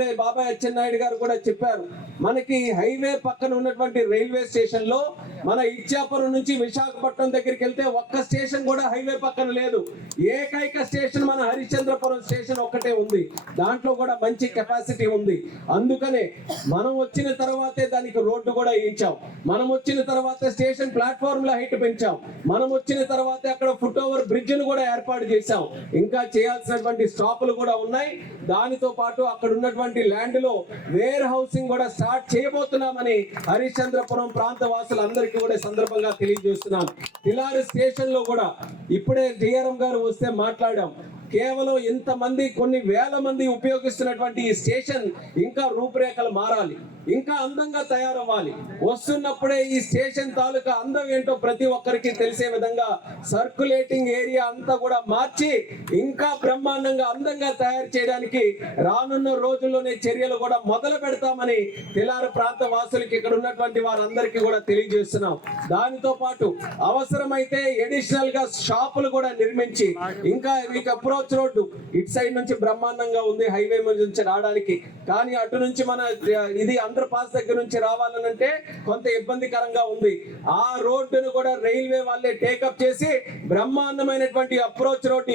ఇప్పుడే బాబాయ్ అచ్చెన్నాయుడు గారు కూడా చెప్పారు, మనకి హైవే పక్కన ఉన్నటువంటి రైల్వే స్టేషన్ లో మన ఇచ్చాపురం నుంచి విశాఖపట్నం దగ్గరికి వెళ్తే ఒక్క స్టేషన్ కూడా హైవే పక్కన లేదు. ఏకైక స్టేషన్ మన హరిశ్చంద్రపురం స్టేషన్ ఒక్కటే ఉంది. దాంట్లో కూడా మంచి కెపాసిటీ ఉంది. అందుకనే మనం వచ్చిన తర్వాతే దానికి రోడ్డు కూడా వేయించాం. మనం వచ్చిన తర్వాత స్టేషన్ ప్లాట్ఫామ్ ల హైట్ పెంచాం. మనం వచ్చిన తర్వాత అక్కడ ఫుట్ ఓవర్ బ్రిడ్జ్ ను కూడా ఏర్పాటు చేశాం. ఇంకా చేయాల్సినటువంటి స్టాపులు కూడా ఉన్నాయి. దానితో పాటు అక్కడ ఉన్నటువంటి ల్యాండ్ లో వేర్ హౌసింగ్ కూడా స్టార్ట్ చేయబోతున్నామని హరిశ్చంద్రపురం ప్రాంత వాసులందరికీ కూడా సందర్భంగా తెలియజేస్తున్నాం. తిలారి స్టేషన్ లో కూడా ఇప్పుడే డిఆర్ఎం గారు వస్తే మాట్లాడాం. కేవలం ఇంతమంది కొన్ని వేల మంది ఉపయోగిస్తున్నటువంటి ఈ స్టేషన్ ఇంకా రూపురేఖలు మారాలి, ఇంకా అందంగా తయారవ్వాలి. వస్తున్నప్పుడే ఈ స్టేషన్ తాలూకా అందం ఏంటో ప్రతి ఒక్కరికి తెలిసే విధంగా సర్క్యులేటింగ్ ఏరియా అంతా కూడా మార్చి ఇంకా బ్రహ్మాండంగా అందంగా తయారు చేయడానికి రానున్న రోజుల్లోనే చర్యలు కూడా మొదలు పెడతామని తిలారు ప్రాంత వాసులకి ఇక్కడ ఉన్నటువంటి వారందరికీ కూడా తెలియజేస్తున్నాం. దానితో పాటు అవసరమైతే అడిషనల్ గా షాపులు కూడా నిర్మించి ఇంకా మీకు అప్రోచ్ రోడ్డు ఇటు సైడ్ నుంచి బ్రహ్మాండంగా ఉంది హైవే నుంచి రావడానికి, కానీ అటు నుంచి మన ఇది అండర్ పాస్ దగ్గర నుంచి రావాలనంటే కొంత ఇబ్బందికరంగా ఉంది. ఆ రోడ్డును కూడా రైల్వే వాళ్ళే టేకప్ చేసి బ్రహ్మాండమైనటువంటి అప్రోచ్ రోడ్